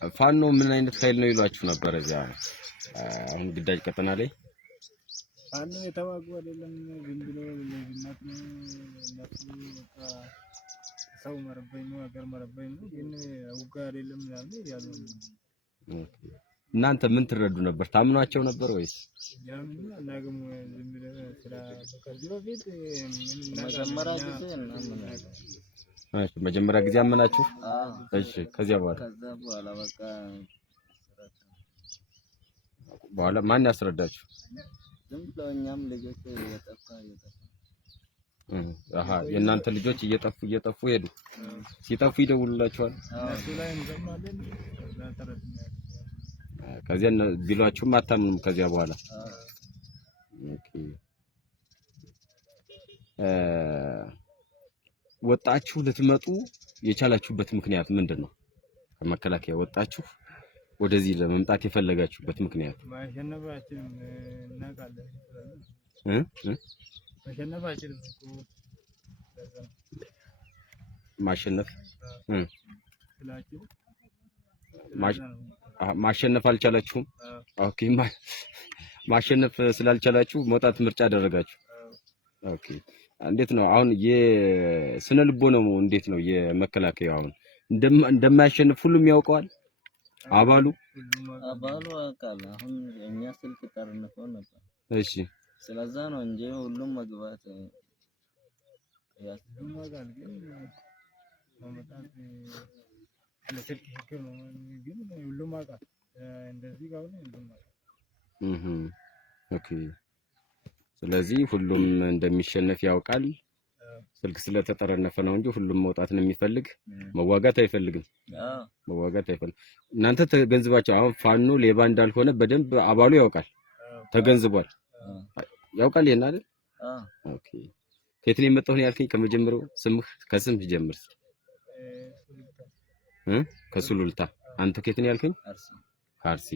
ፋኖ ምን አይነት ኃይል ነው ይሏችሁ ነበር እዚያ አሁን ግዳጅ ቀጠና ላይ? ፋኖ የተዋጉ አይደለም ዝም ብሎ ለዝናት ነው እነሱ በቃ ሰው መረበኝ ነው ሀገር መረበኝ ነው ግን ውጋ አይደለም ያለ ያሉ። እናንተ ምን ትረዱ ነበር? ታምኗቸው ነበር ወይስ? ያምን አናገም ዝም ብሎ ስራ ከዚህ በፊት መጀመሪያ ጊዜ አመናችሁ? እሺ ከዚያ በኋላ ማን ያስረዳችሁ? ዝም ብለው እኛም ልጆች እየጠፋ የእናንተ ልጆች እየጠፉ ሄዱ። ሲጠፉ ይደውሉላችኋል? እሱ ላይ እንዘማለን ከዚያ ቢሏችሁም አታምኑም ከዚያ በኋላ? ኦኬ ወጣችሁ ልትመጡ የቻላችሁበት ምክንያት ምንድነው? ከመከላከያ ወጣችሁ ወደዚህ ለመምጣት የፈለጋችሁበት ምክንያት? ማሸነፋችን እናቃለን ማሸነፍ አልቻላችሁም? ኦኬ ማሸነፍ ስላልቻላችሁ መውጣት ምርጫ አደረጋችሁ። ኦኬ እንዴት ነው አሁን የስነ ልቦናው እንዴት ነው? የመከላከያው አሁን እንደማያሸንፍ ሁሉም ያውቀዋል? አባሉ አውቃለሁ። አሁን እኛ ስልክ ጠርነፈው ነበር። እሺ ስለዛ ነው እንጂ ሁሉም መግባት ያስደምማል ግን ማመጣት ለስልክ ችግር ነው ግን ሁሉም አውቃለሁ እንደዚህ ጋር ነው ሁሉም አውቃለሁ። ኦኬ ስለዚህ ሁሉም እንደሚሸነፍ ያውቃል። ስልክ ስለተጠረነፈ ነው እንጂ ሁሉም መውጣት ነው የሚፈልግ። መዋጋት አይፈልግም። መዋጋት አይፈልግም። እናንተ ተገንዝባችሁ አሁን ፋኖ ሌባ እንዳልሆነ በደንብ አባሉ ያውቃል። ተገንዝቧል። ያውቃል ይሄን አይደል? ኦኬ ከየት ነው የመጣው ነው ያልከኝ? ከመጀመሪያው ከስምህ ጀምር። ከሱሉልታ። አንተ ከየት ነው ያልከኝ? አርሲ